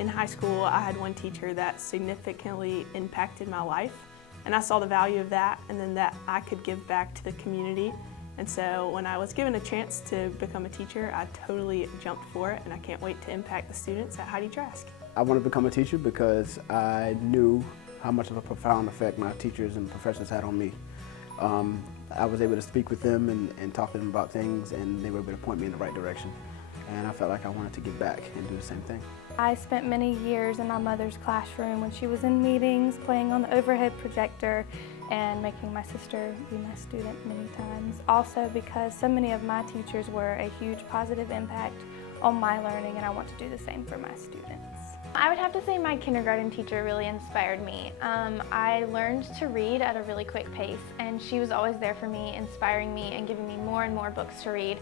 In high school, I had one teacher that significantly impacted my life, and I saw the value of that, and then that I could give back to the community. And so when I was given a chance to become a teacher, I totally jumped for it, and I can't wait to impact the students at Heidi Trask. I wanted to become a teacher because I knew how much of a profound effect my teachers and professors had on me. I was able to speak with them and talk to them about things, and they were able to point me in the right direction. And I felt like I wanted to give back and do the same thing. I spent many years in my mother's classroom when she was in meetings, playing on the overhead projector and making my sister be my student many times. Also because so many of my teachers were a huge positive impact on my learning, and I want to do the same for my students. I would have to say my kindergarten teacher really inspired me. I learned to read at a really quick pace, and she was always there for me, inspiring me and giving me more and more books to read.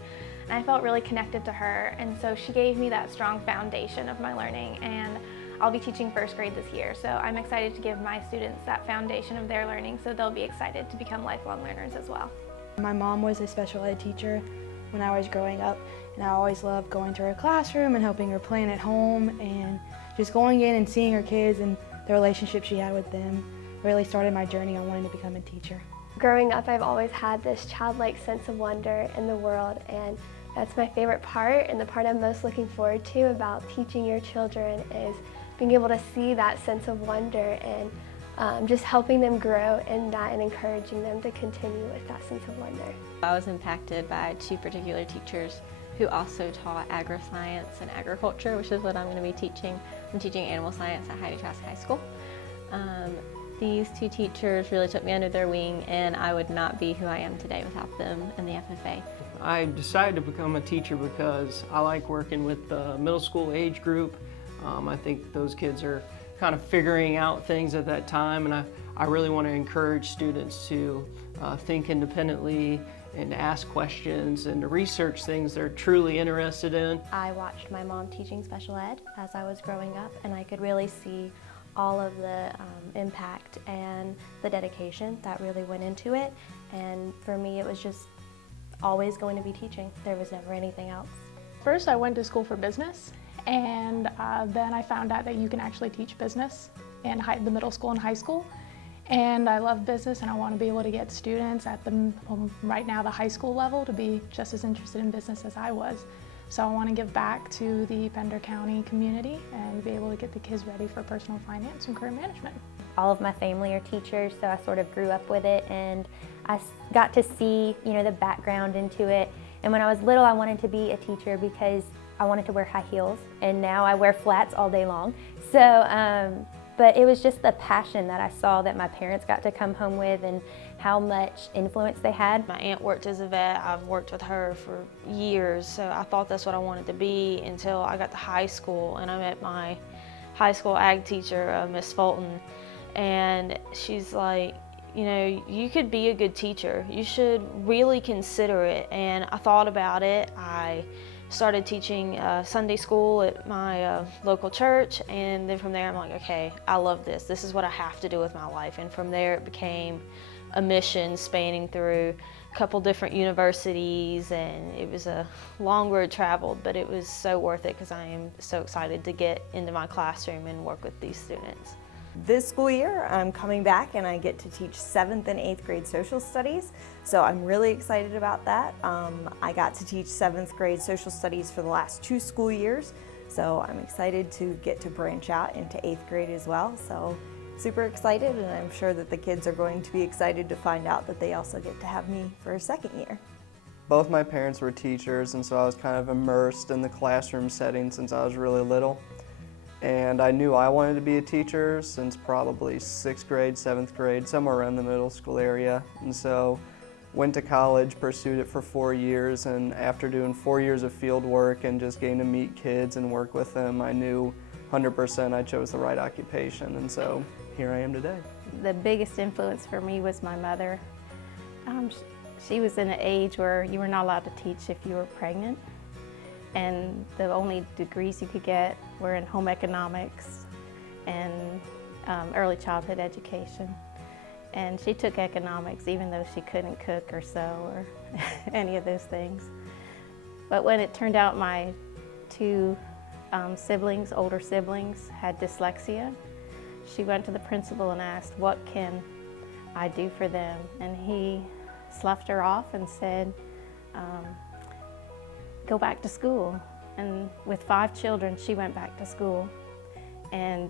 And I felt really connected to her, and so she gave me that strong foundation of my learning, and I'll be teaching first grade this year, so I'm excited to give my students that foundation of their learning so they'll be excited to become lifelong learners as well. My mom was a special ed teacher when I was growing up, and I always loved going to her classroom and helping her plan at home, and just going in and seeing her kids and the relationship she had with them really started my journey on wanting to become a teacher. Growing up, I've always had this childlike sense of wonder in the world, and that's my favorite part, and the part I'm most looking forward to about teaching your children is being able to see that sense of wonder and just helping them grow in that and encouraging them to continue with that sense of wonder. I was impacted by two particular teachers who also taught agri-science and agriculture, which is what I'm going to be teaching. I'm teaching animal science at Heidi Trask High School. These two teachers really took me under their wing, and I would not be who I am today without them and the FFA. I decided to become a teacher because I like working with the middle school age group. I think those kids are kind of figuring out things at that time, and I really want to encourage students to think independently and to ask questions and to research things they're truly interested in. I watched my mom teaching special ed as I was growing up, and I could really see all of the impact and the dedication that really went into it. And for me, it was just always going to be teaching. There was never anything else. First, I went to school for business, and then I found out that you can actually teach business in the middle school and high school. And I love business, and I want to be able to get students at right now the high school level to be just as interested in business as I was. So I want to give back to the Pender County community and be able to get the kids ready for personal finance and career management. All of my family are teachers, so I sort of grew up with it, and I got to see, the background into it. And when I was little, I wanted to be a teacher because I wanted to wear high heels, and now I wear flats all day long. So, but it was just the passion that I saw that my parents got to come home with and how much influence they had. My aunt worked as a vet. I've worked with her for years, so I thought that's what I wanted to be until I got to high school, and I met my high school ag teacher, Miss Fulton, and she's like, you could be a good teacher. You should really consider it. And I thought about it. I started teaching Sunday school at my local church, and then from there I'm like, okay, I love this. This is what I have to do with my life. And from there it became a mission spanning through a couple different universities, and it was a long road traveled, but it was so worth it because I am so excited to get into my classroom and work with these students. This school year, I'm coming back and I get to teach 7th and 8th grade social studies, so I'm really excited about that. I got to teach 7th grade social studies for the last 2 school years, so I'm excited to get to branch out into 8th grade as well. So super excited, and I'm sure that the kids are going to be excited to find out that they also get to have me for a 2nd year. Both my parents were teachers, and so I was kind of immersed in the classroom setting since I was really little. And I knew I wanted to be a teacher since probably 6th grade, 7th grade, somewhere around the middle school area. And so went to college, pursued it for 4 years, and after doing 4 years of field work and just getting to meet kids and work with them, I knew 100% I chose the right occupation, and so here I am today. The biggest influence for me was my mother. She was in an age where you were not allowed to teach if you were pregnant, and the only degrees you could get were in home economics and early childhood education. And she took economics even though she couldn't cook or sew or any of those things. But when it turned out my 2 siblings, older siblings, had dyslexia. She went to the principal and asked, what can I do for them? And he sloughed her off and said, go back to school. And with 5 children, she went back to school and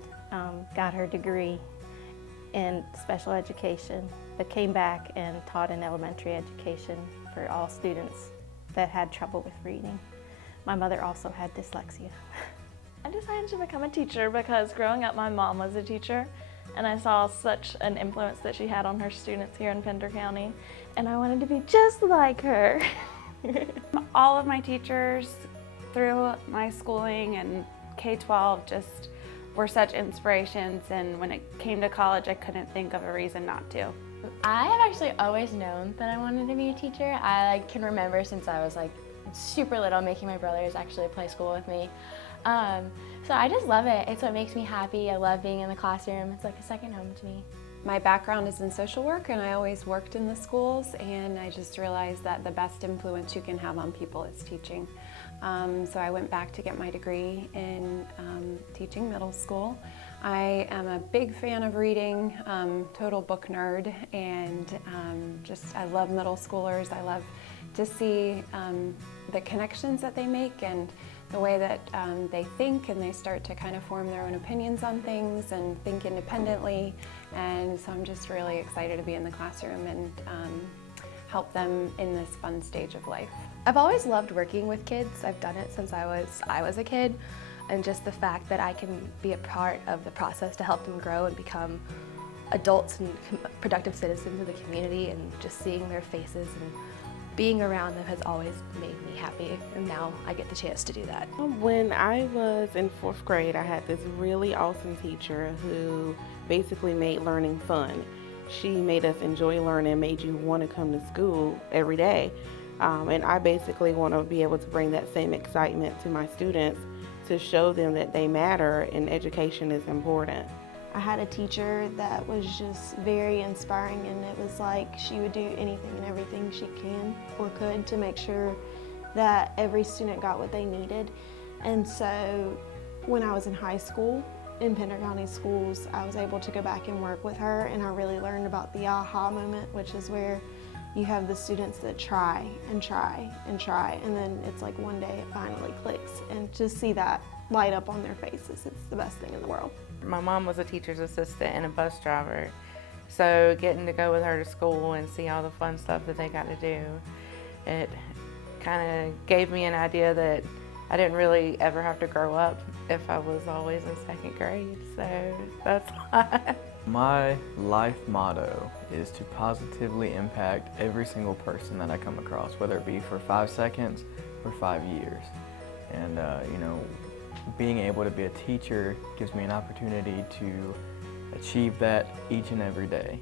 got her degree in special education, but came back and taught in elementary education for all students that had trouble with reading. My mother also had dyslexia. I decided to become a teacher because growing up my mom was a teacher and I saw such an influence that she had on her students here in Pender County, and I wanted to be just like her. All of my teachers through my schooling and K-12 just were such inspirations, and when it came to college I couldn't think of a reason not to. I have actually always known that I wanted to be a teacher. I can remember since I was super little making my brothers actually play school with me. So I just love it. It's what makes me happy. I love being in the classroom. It's like a second home to me. My background is in social work, and I always worked in the schools, and I just realized that the best influence you can have on people is teaching. So I went back to get my degree in teaching middle school. I am a big fan of reading, total book nerd, and I love middle schoolers. I love to see the connections that they make and the way that they think, and they start to kind of form their own opinions on things and think independently. And so I'm just really excited to be in the classroom and help them in this fun stage of life. I've always loved working with kids. I've done it since I was a kid, and just the fact that I can be a part of the process to help them grow and become adults and productive citizens of the community, and just seeing their faces and being around them has always made me happy, and now I get the chance to do that. When I was in 4th grade, I had this really awesome teacher who basically made learning fun. She made us enjoy learning, made you want to come to school every day. And I basically want to be able to bring that same excitement to my students to show them that they matter and education is important. I had a teacher that was just very inspiring, and it was like she would do anything and everything she can or could to make sure that every student got what they needed. And so when I was in high school, in Pender County schools, I was able to go back and work with her, and I really learned about the aha moment, which is where you have the students that try and try and try, and then it's like one day it finally clicks, and just see that light up on their faces, it's the best thing in the world. My mom was a teacher's assistant and a bus driver, so getting to go with her to school and see all the fun stuff that they got to do, it kind of gave me an idea that I didn't really ever have to grow up if I was always in 2nd grade, so that's why. My life motto is to positively impact every single person that I come across, whether it be for 5 seconds or 5 years. And being able to be a teacher gives me an opportunity to achieve that each and every day.